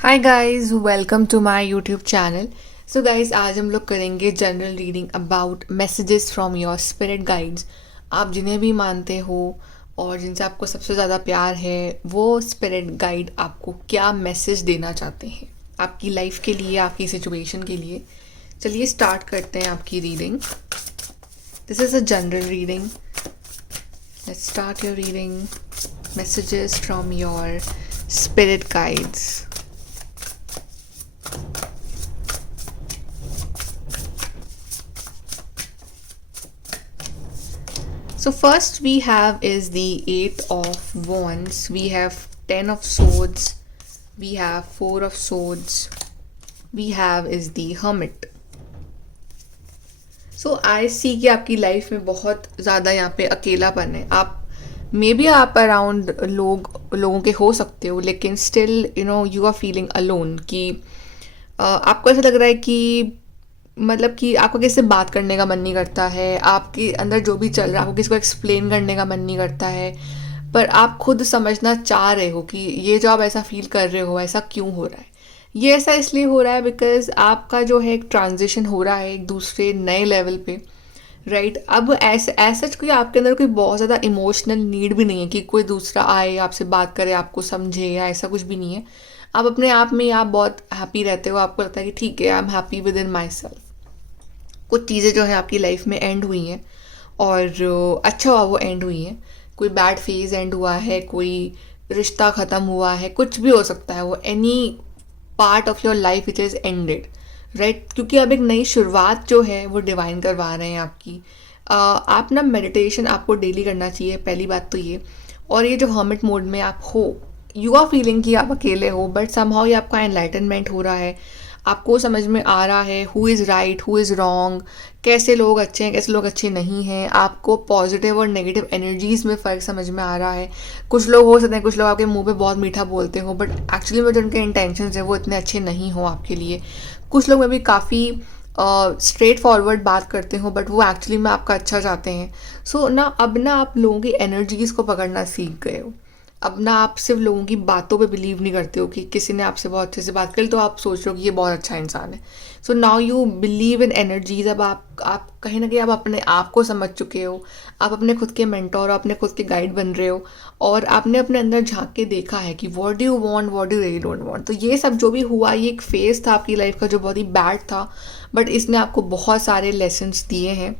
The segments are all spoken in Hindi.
Hi guys, welcome to my YouTube channel. So guys, आज हम लोग करेंगे general reading about messages from your spirit guides. आप जिन्हें भी मानते हो और जिनसे आपको सबसे ज़्यादा प्यार है, वो स्पिरिट गाइड आपको क्या मैसेज देना चाहते हैं आपकी लाइफ के लिए, आपकी सिचुएशन के लिए। चलिए स्टार्ट करते हैं आपकी reading. This is a general reading. Let's start your reading. Messages from your spirit guides. So first we have is the 8 of wands, we have 10 of swords, we have 4 of swords, we have is the hermit. सो आई सी कि आपकी लाइफ में बहुत ज़्यादा यहाँ पे अकेलापन है। आप मे बी आप अराउंड लोगों के हो सकते हो, लेकिन still you are feeling alone कि आपको ऐसा लग रहा है कि मतलब कि आपको किसी से बात करने का मन नहीं करता है, आपके अंदर जो भी चल रहा है आपको किसी को एक्सप्लेन करने का मन नहीं करता है, पर आप खुद समझना चाह रहे हो कि ये जो आप ऐसा फील कर रहे हो ऐसा क्यों हो रहा है। ये ऐसा इसलिए हो रहा है बिकॉज आपका जो है एक ट्रांजिशन हो रहा है एक दूसरे नए लेवल पे। राइट अब ऐसे ऐसा कोई आपके अंदर कोई बहुत ज़्यादा इमोशनल नीड भी नहीं है कि कोई दूसरा आए आपसे बात करे, आपको समझे, या ऐसा कुछ भी नहीं है। आप अपने आप में आप बहुत हैप्पी रहते हो, आपको लगता है कि ठीक है, I am happy with in my self. कुछ चीज़ें जो है आपकी लाइफ में एंड हुई हैं और अच्छा हुआ वो एंड हुई हैं। कोई बैड फेज एंड हुआ है, कोई रिश्ता ख़त्म हुआ है, कुछ भी हो सकता है वो, any part of your life which is ended. Right क्योंकि अब एक नई शुरुआत जो है वो डिवाइन करवा रहे हैं आपकी। आप ना मेडिटेशन आपको डेली करना चाहिए, पहली बात तो ये। और ये जो हर्मिट मोड में आप हो, यू आर फीलिंग कि आप अकेले हो, बट समहाउ ये आपका एनलाइटनमेंट हो रहा है। आपको समझ में आ रहा है who is right who is wrong, कैसे लोग अच्छे हैं कैसे लोग अच्छे नहीं हैं। आपको पॉजिटिव और नेगेटिव एनर्जीज में फ़र्क समझ में आ रहा है। कुछ लोग हो सकते हैं, कुछ लोग आपके मुंह पे बहुत मीठा बोलते हो, बट एक्चुअली में जो उनके इंटेंशंस हैं वो इतने अच्छे नहीं हो आपके लिए। कुछ लोग में भी काफ़ी स्ट्रेट फॉरवर्ड बात करते हो, बट वो एक्चुअली में आपका अच्छा चाहते हैं। सो ना अब ना आप लोगों की एनर्जीज़ को पकड़ना सीख गए हो। अब ना आप सिर्फ लोगों की बातों पे बिलीव नहीं करते हो कि किसी ने आपसे बहुत अच्छे से बात करी तो आप सोच रहे हो कि ये बहुत अच्छा इंसान है। So now you believe in energies. अब आप कहीं ना कहीं आप अपने आप को समझ चुके हो। आप अपने खुद के मेंटोर, अपने खुद के गाइड बन रहे हो, और आपने अपने अंदर झांक के देखा है कि what do you want, what do really don't want. तो ये सब जो भी हुआ ये एक फेज था आपकी लाइफ का जो बहुत ही बैड था, बट इसने आपको बहुत सारे लेसन्स दिए हैं।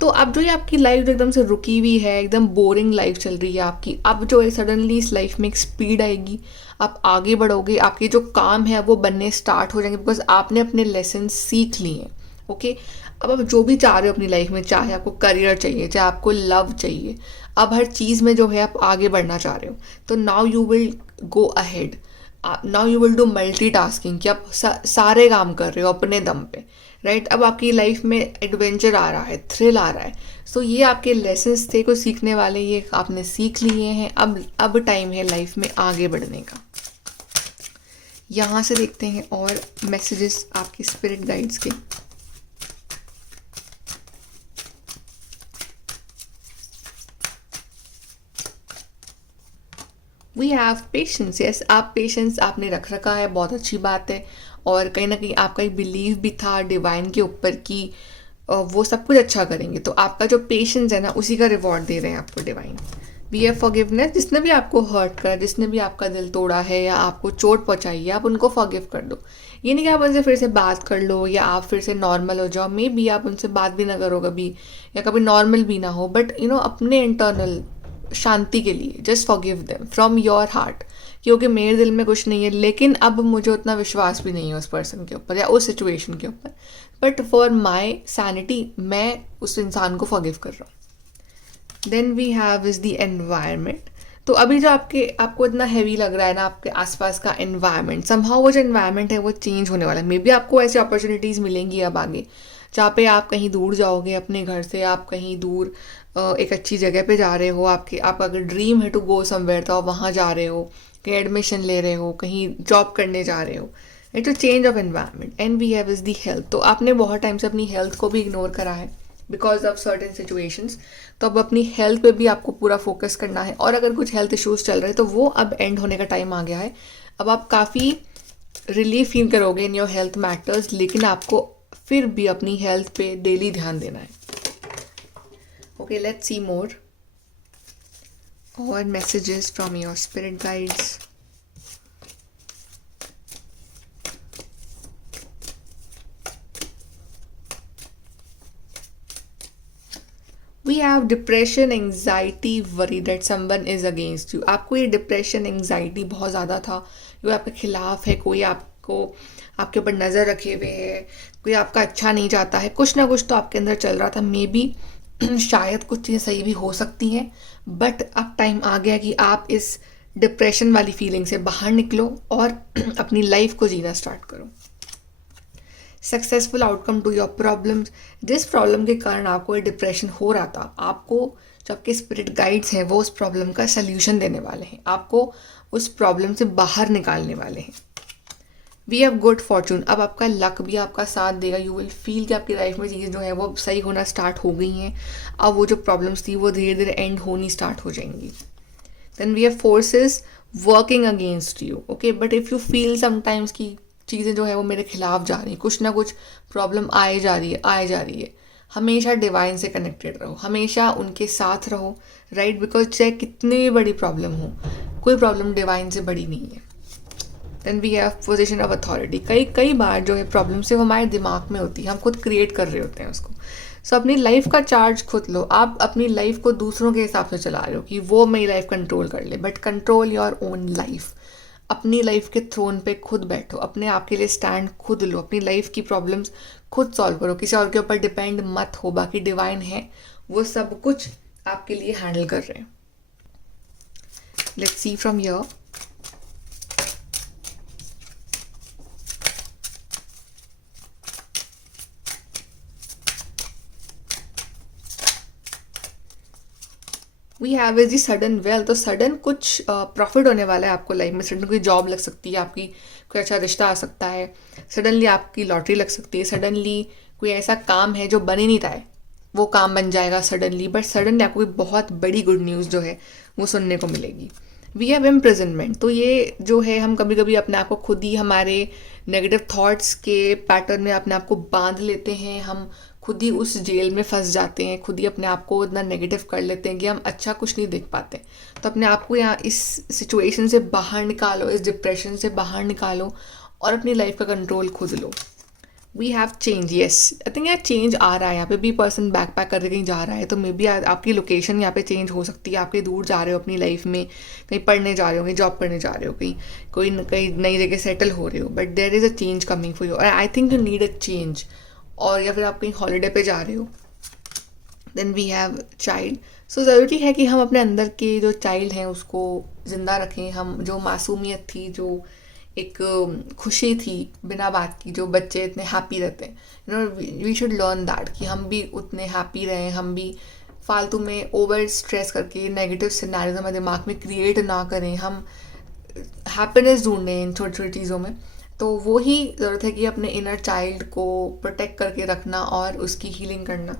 तो अब जो ये आपकी लाइफ जो एकदम से रुकी हुई है, एकदम बोरिंग लाइफ चल रही है आपकी, अब जो है सडनली इस लाइफ में एक स्पीड आएगी, आप आगे बढ़ोगे, आपके जो काम है वो बनने स्टार्ट हो जाएंगे बिकॉज आपने अपने लेसन सीख लिए हैं। ओके अब आप जो भी चाह रहे हो अपनी लाइफ में, चाहे आपको करियर चाहिए, चाहे आपको लव चाहिए, अब हर चीज़ में जो है आप आगे बढ़ना चाह रहे हो, तो now you will go ahead. Now you will do multi tasking कि आप सारे काम कर रहे हो अपने दम पे। राइट अब आपकी लाइफ में एडवेंचर आ रहा है, थ्रिल आ रहा है। सो ये आपके लेसन्स थे कुछ सीखने वाले, ये आपने सीख लिए हैं। अब टाइम है लाइफ में आगे बढ़ने का। यहाँ से देखते हैं और मैसेजेस आपके स्पिरिट गाइड्स के। We have patience. यस, आप पेशेंस आपने रख रखा है, बहुत अच्छी बात है। और कहीं ना कहीं आपका एक बिलीव भी था डिवाइन के ऊपर कि वो सब कुछ अच्छा करेंगे, तो आपका जो पेशेंस है ना उसी का रिवॉर्ड दे रहे हैं आपको डिवाइन। We have forgiveness. जिसने भी आपको हर्ट करा, जिसने भी आपका दिल तोड़ा है या आपको चोट पहुंचाई है, आप उनको फॉरगिव कर दो। ये नहीं कि आप उनसे फिर से बात कर लो या आप फिर से नॉर्मल हो जाओ। मे बी आप उनसे बात भी ना करो कभी, या कभी नॉर्मल भी ना हो, बट अपने इंटरनल शांति के लिए just forgive them from your heart. क्योंकि मेरे दिल में कुछ नहीं है, लेकिन अब मुझे उतना विश्वास भी नहीं है उस पर्सन के ऊपर या उस सिचुएशन के ऊपर, बट फॉर माई सैनिटी मैं उस इंसान को फॉरगिव कर रहा हूँ। Then we have is the environment. तो अभी जो आपको इतना हैवी लग रहा है ना आपके आसपास का एनवायरनमेंट, समहाउ वो जो एनवायरनमेंट है वो चेंज होने वाला है। मे बी आपको ऐसी अपॉर्चुनिटीज़ मिलेंगी अब आगे जहाँ पे आप कहीं दूर जाओगे अपने घर से, आप कहीं दूर एक अच्छी जगह पे जा रहे हो। आपका अगर ड्रीम है टू गो समवेयर तो आप वहाँ जा रहे हो, कहीं एडमिशन ले रहे हो, कहीं जॉब करने जा रहे हो। It to change of environment. And we have is the health. तो आपने बहुत टाइम से अपनी हेल्थ को भी इग्नोर करा है बिकॉज ऑफ सर्टेन सिचुएशंस। तो अब अपनी हेल्थ पे भी आपको पूरा फोकस करना है, और अगर कुछ हेल्थ इश्यूज चल रहे हैं तो वो अब एंड होने का टाइम आ गया है। अब आप काफ़ी रिलीफ फील करोगे इन योर हेल्थ मैटर्स, लेकिन आपको फिर भी अपनी हेल्थ पे डेली ध्यान देना है. ओके, लेट्स सी मोर और messages from your spirit guides. We have depression, anxiety, worry that someone is against you. आपको ये डिप्रेशन, एंग्जाइटी बहुत ज़्यादा था, कोई आपके खिलाफ है, कोई आपको आपके ऊपर नज़र रखे हुए है, कोई आपका अच्छा नहीं चाहता है, कुछ ना कुछ तो आपके अंदर चल रहा था. मे बी शायद कुछ चीज़ें सही भी हो सकती हैं, बट अब टाइम आ गया कि आप इस डिप्रेशन वाली फीलिंग से बाहर निकलो और अपनी लाइफ को जीना स्टार्ट करो. Successful outcome to your problems. जिस प्रॉब्लम के कारण आपको ये डिप्रेशन हो रहा था, आपको जो आपके स्पिरिट गाइड्स हैं वो उस प्रॉब्लम का सल्यूशन देने वाले हैं, आपको उस प्रॉब्लम से बाहर निकालने वाले हैं. We have good fortune. अब आपका लक भी आपका साथ देगा. यू विल फील कि आपकी लाइफ में चीज़ें जो है वो सही होना स्टार्ट हो गई हैं. अब वो जो प्रॉब्लम्स थी वो धीरे धीरे एंड होनी स्टार्ट हो जाएंगी. Then we have forces working against you. Okay, but if you feel sometimes कि चीज़ें जो है वो मेरे खिलाफ जा रही हैं, कुछ ना कुछ प्रॉब्लम आए जा रही है, हमेशा डिवाइन से कनेक्टेड रहो, हमेशा उनके साथ रहो, राइट. बिकॉज चाहे कितनी भी बड़ी प्रॉब्लम हो, कोई प्रॉब्लम डिवाइन से बड़ी नहीं है. Then we have position of authority. कई बार जो है प्रॉब्लम से वो हमारे दिमाग में होती है, हम खुद क्रिएट कर रहे होते हैं उसको. सो अपनी लाइफ का चार्ज खुद लो. आप अपनी लाइफ को दूसरों के हिसाब से चला रहे हो कि वो मेरी लाइफ कंट्रोल कर ले, but control your own life. अपनी लाइफ के थ्रोन पे खुद बैठो, अपने आप के लिए स्टैंड खुद लो, अपनी लाइफ की प्रॉब्लम्स खुद सॉल्व करो, किसी और के ऊपर डिपेंड मत हो. बाकी डिवाइन है, वो सब कुछ आपके लिए हैंडल कर रहे हैं. Let's see from here. We have is the sudden wealth. तो सडन कुछ प्रॉफिट होने वाला है आपको लाइफ में. सडन कोई जॉब लग सकती है आपकी, कोई अच्छा रिश्ता आ सकता है, सडनली आपकी लॉटरी लग सकती है, सडनली कोई ऐसा काम है जो बन ही नहीं रहा है वो काम बन जाएगा सडनली. बट सडनली आपको कोई बहुत बड़ी गुड न्यूज़ जो है वो सुनने को मिलेगी. We have imprisonment. तो ये जो है हम कभी कभी अपने आप को खुद ही हमारे नेगेटिव थॉट्स के पैटर्न में अपने आप को बांध लेते हैं. हम खुद ही उस जेल में फंस जाते हैं, खुद ही अपने आप को इतना नेगेटिव कर लेते हैं कि हम अच्छा कुछ नहीं देख पाते. तो अपने आप को यहाँ इस सिचुएशन से बाहर निकालो, इस डिप्रेशन से बाहर निकालो और अपनी लाइफ का कंट्रोल खुद लो. We have change. Yes, I think यहाँ चेंज आ रहा है. यहाँ पे भी पर्सन बैक पैक करके कहीं जा रहा है, तो मे बी आपकी लोकेशन यहाँ पे चेंज हो सकती है. आप कहीं दूर जा रहे हो अपनी लाइफ में, कहीं पढ़ने जा रहे हो, कहीं जॉब करने जा रहे हो, कहीं नई जगह सेटल हो रहे हो, but there is a change coming for you. और I think you need a change. और या फिर आप कहीं हॉलीडे पे जा रहे हो. Then we have child. So ज़रूरी है कि हम अपने अंदर के जो चाइल्ड हैं उसको ज़िंदा रखें. हम जो मासूमियत थी, जो एक खुशी थी बिना बात की, जो बच्चे इतने हैप्पी रहते हैं, you know, we should learn that कि हम भी उतने हैप्पी रहें. हम भी फालतू में ओवर स्ट्रेस करके नेगेटिव सिनेरियोज हमारे दिमाग में क्रिएट ना करें. हम हैप्पीनेस ढूंढें इन छोटी छोटी चीज़ों में. तो वो ही ज़रूरत है कि अपने इनर चाइल्ड को प्रोटेक्ट करके रखना और उसकी हीलिंग करना.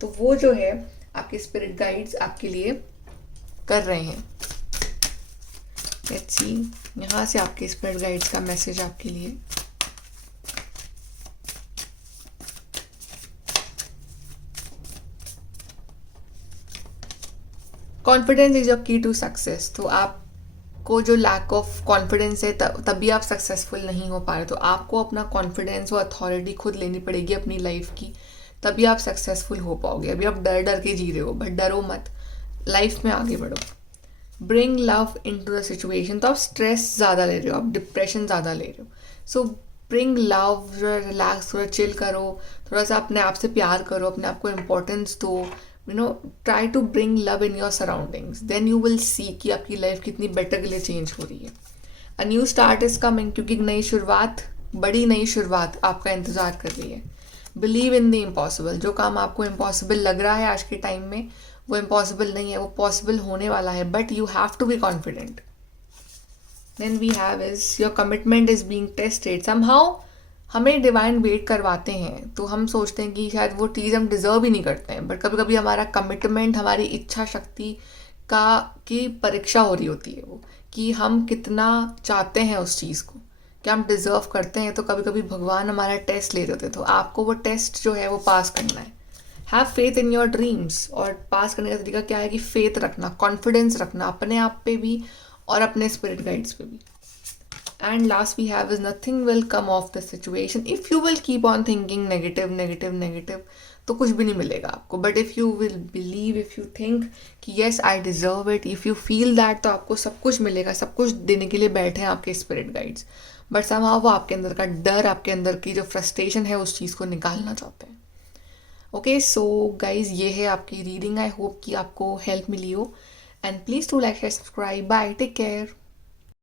तो वो जो है आपके स्पिरिट गाइड्स आपके लिए कर रहे हैं. लेट्स सी, यहाँ से आपके स्पिरिट गाइड्स का मैसेज आपके लिए. कॉन्फिडेंस इज योर की टू सक्सेस. तो आपको जो लैक ऑफ कॉन्फिडेंस है तभी आप सक्सेसफुल नहीं हो पा रहे. तो आपको अपना कॉन्फिडेंस और अथॉरिटी खुद लेनी पड़ेगी अपनी लाइफ की, तभी आप सक्सेसफुल हो पाओगे. अभी आप डर डर के जी रहे हो, बट डरो मत, लाइफ में आगे बढ़ो. Bring love into the situation. तो आप स्ट्रेस ज़्यादा ले रहे हो, आप डिप्रेशन ज़्यादा ले रहे हो. सो ब्रिंग लव, रिलैक्स, थोड़ा चिल करो, थोड़ा सा अपने आप से प्यार करो, अपने आप को इम्पोर्टेंस दो. You know, try to bring love in your surroundings. Then you will see कि आपकी लाइफ कितनी बेटर के लिए चेंज हो रही है. A new start is coming, क्योंकि नई शुरुआत, बड़ी नई शुरुआत आपका इंतज़ार कर रही है. Believe in the impossible. जो काम आपको इम्पॉसिबल लग रहा है आज के टाइम में, वो इम्पॉसिबल नहीं है, वो पॉसिबल होने वाला है. But you have to be confident. Then we have is your commitment is being tested. Somehow हमें डिवाइन वेट करवाते हैं, तो हम सोचते हैं कि शायद वो चीज़ हम डिज़र्व ही नहीं करते हैं. बट कभी कभी हमारा कमिटमेंट, हमारी इच्छा शक्ति की परीक्षा हो रही होती है वो, कि हम कितना चाहते हैं उस चीज़ को, कि हम डिज़र्व करते हैं, तो कभी कभी भगवान हमारा टेस्ट ले रहे थे, तो आपको वो टेस्ट जो है वो पास करना है। Have faith in your dreams. और पास करने का तरीका क्या है कि फेथ रखना, कॉन्फिडेंस रखना अपने आप पे भी और अपने स्पिरिट गाइड्स पे भी। And last we have is nothing will come of the situation if you will keep on thinking negative negative negative, तो कुछ भी नहीं मिलेगा आपको। But if you will believe, if you think कि yes I deserve it, if you feel that, तो आपको सब कुछ मिलेगा। सब कुछ देने के लिए बैठे हैं आपके स्पिरिट गाइड्स, बट समहाउ वो आपके अंदर का डर, आपके अंदर की जो फ्रस्ट्रेशन है उस चीज़ को निकालना चाहते हैं। ओके सो गाइज, ये है आपकी रीडिंग। आई होप कि आपको हेल्प मिली हो, and please to like share subscribe. Bye, take care.